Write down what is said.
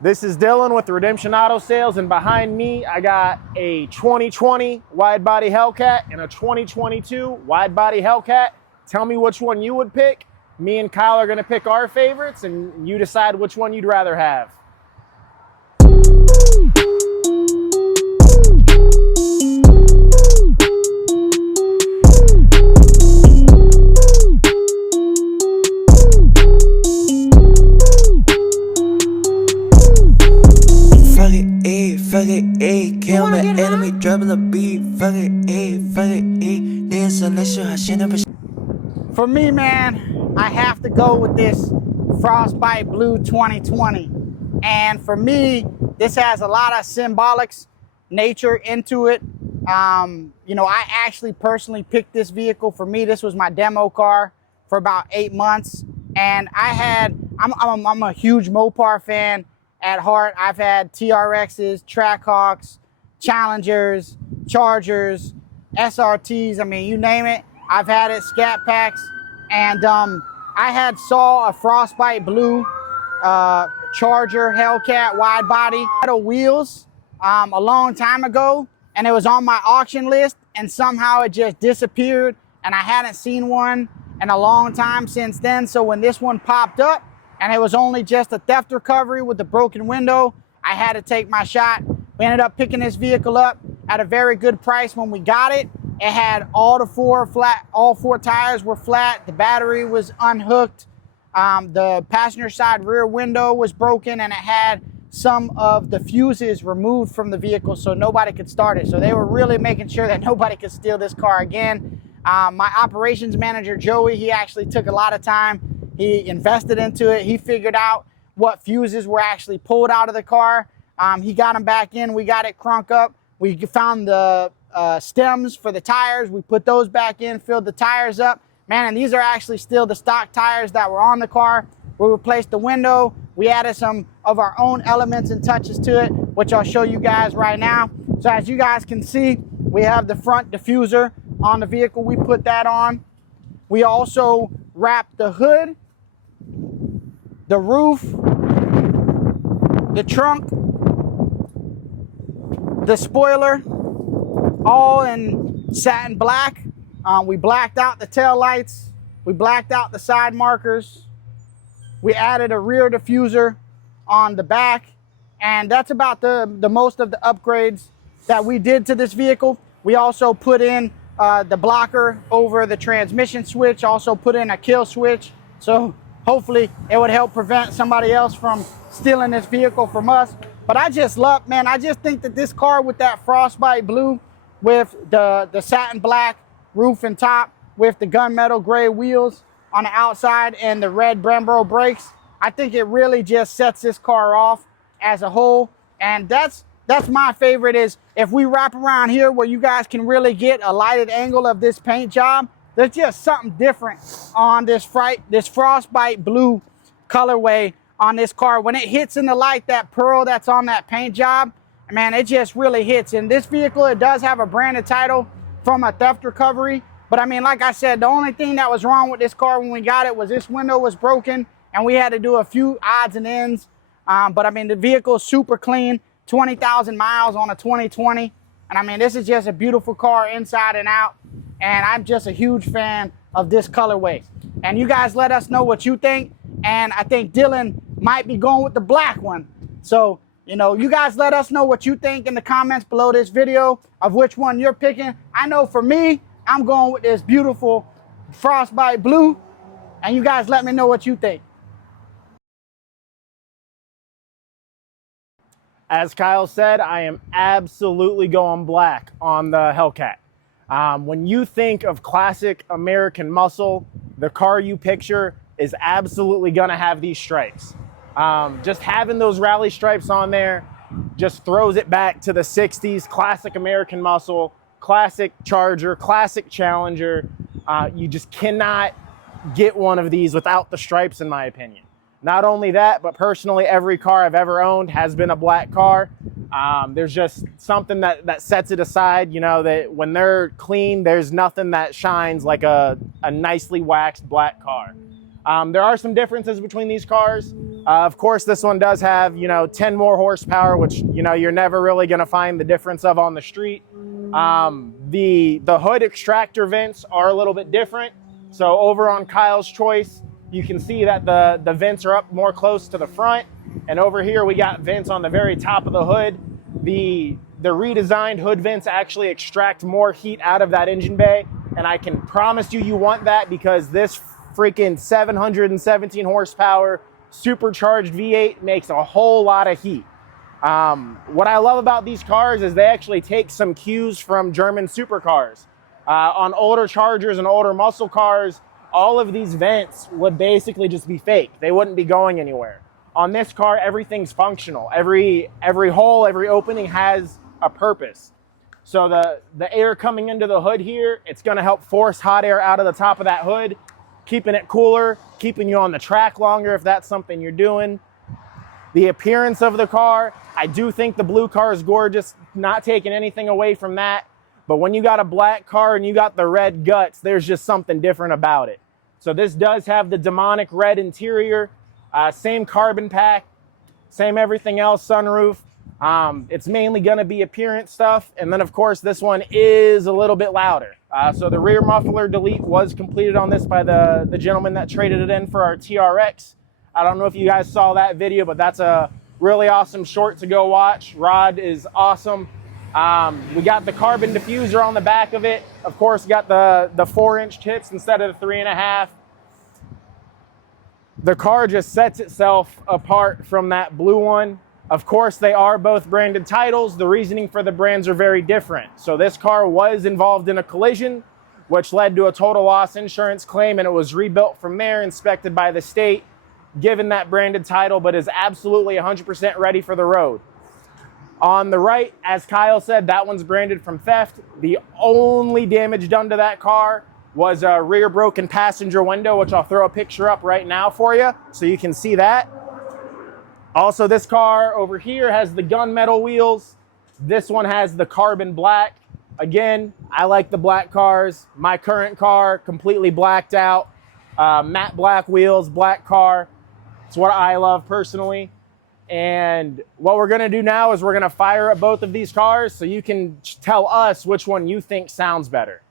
This is Dylan with Redemption Auto Sales, and behind me I got a 2020 wide-body Hellcat and a 2022 wide-body Hellcat. Tell me which one you would pick. Me and Kyle are going to pick our favorites, and you decide which one you'd rather have. Fuck it, kill my enemy, dropping the beat. Fuck it, dance unless you have. For me, man, I have to go with this Frostbite Blue 2020. And for me, this has a lot of symbolics nature into it. You know, I actually personally picked this vehicle. For me, this was my demo car for about 8 months. And I'm a huge Mopar fan at heart. I've had TRXs, Trackhawks, Challengers, Chargers, SRTs, I mean, you name it. I've had it, Scat Packs. And I saw a Frostbite Blue Charger Hellcat Widebody wheels a long time ago, and it was on my auction list, and somehow it just disappeared, and I hadn't seen one in a long time since then. So when this one popped up, and it was only just a theft recovery with a broken window, I had to take my shot. We ended up picking this vehicle up at a very good price when we got it. It had all four tires were flat. The battery was unhooked. The passenger side rear window was broken, and it had some of the fuses removed from the vehicle so nobody could start it. So they were really making sure that nobody could steal this car again. My operations manager, Joey, he actually took a lot of time. He invested into it. He figured out what fuses were actually pulled out of the car. He got them back in. We got it crunk up. We found the stems for the tires. We put those back in, filled the tires up. Man, and these are actually still the stock tires that were on the car. We replaced the window. We added some of our own elements and touches to it, which I'll show you guys right now. So as you guys can see, we have the front diffuser on the vehicle. We put that on. We also wrapped the hood, the roof, the trunk, the spoiler, all in satin black. We blacked out the tail lights. We blacked out the side markers. We added a rear diffuser on the back. And that's about the most of the upgrades that we did to this vehicle. We also put in the blocker over the transmission switch, also put in a kill switch. So hopefully it would help prevent somebody else from stealing this vehicle from us. But I just love, man, I just think that this car with that Frostbite Blue, with the satin black roof and top, with the gunmetal gray wheels on the outside and the red Brembo brakes, I think it really just sets this car off as a whole. And that's my favorite, is if we wrap around here where you guys can really get a lighted angle of this paint job. There's just something different on this Frostbite Blue colorway on this car. When it hits in the light, that pearl that's on that paint job, man, it just really hits. In this vehicle, it does have a branded title from a theft recovery. But I mean, like I said, the only thing that was wrong with this car when we got it was this window was broken, and we had to do a few odds and ends. But I mean, the vehicle is super clean, 20,000 miles on a 2020. And I mean, this is just a beautiful car inside and out. And I'm just a huge fan of this colorway. And you guys let us know what you think. And I think Dylan might be going with the black one. So, you know, you guys let us know what you think in the comments below this video of which one you're picking. I know for me, I'm going with this beautiful Frostbite Blue. And you guys let me know what you think. As Kyle said, I am absolutely going black on the Hellcat. When you think of classic American muscle, the car you picture is absolutely gonna have these stripes. Just having those rally stripes on there just throws it back to the 60s, classic American muscle, classic Charger, classic Challenger. You just cannot get one of these without the stripes, in my opinion. Not only that, but personally, every car I've ever owned has been a black car. There's just something that sets it aside, you know, that when they're clean, there's nothing that shines like a nicely waxed black car. There are some differences between these cars. Of course, this one does have, 10 more horsepower, which, you're never really going to find the difference of on the street. The hood extractor vents are a little bit different. So over on Kyle's Choice, you can see that the vents are up more close to the front. And over here, we got vents on the very top of the hood. The redesigned hood vents actually extract more heat out of that engine bay. And I can promise you want that, because this freaking 717 horsepower supercharged V8 makes a whole lot of heat. What I love about these cars is they actually take some cues from German supercars. On older Chargers and older muscle cars, all of these vents would basically just be fake. They wouldn't be going anywhere. On this car, everything's functional. Every hole, every opening has a purpose. So the air coming into the hood here, it's gonna help force hot air out of the top of that hood, keeping it cooler, keeping you on the track longer if that's something you're doing. The appearance of the car, I do think the blue car is gorgeous, not taking anything away from that. But when you got a black car and you got the red guts, there's just something different about it. So this does have the demonic red interior, same carbon pack, same everything else, sunroof. It's mainly gonna be appearance stuff. And then of course, this one is a little bit louder. So the rear muffler delete was completed on this by the gentleman that traded it in for our TRX. I don't know if you guys saw that video, but that's a really awesome short to go watch. Rod is awesome. We got the carbon diffuser on the back of it. Of course, got the 4-inch tips instead of the 3.5. The car just sets itself apart from that blue one. Of course, they are both branded titles. The reasoning for the brands are very different. So this car was involved in a collision, which led to a total loss insurance claim, and it was rebuilt from there, inspected by the state, given that branded title, but is absolutely 100% ready for the road. On the right, as Kyle said, that one's branded from theft. The only damage done to that car was a rear broken passenger window, which I'll throw a picture up right now for you so you can see that. Also, this car over here has the gunmetal wheels. This one has the carbon black. Again, I like the black cars. My current car, completely blacked out. Matte black wheels, black car. It's what I love personally. And what we're gonna do now is we're gonna fire up both of these cars so you can tell us which one you think sounds better.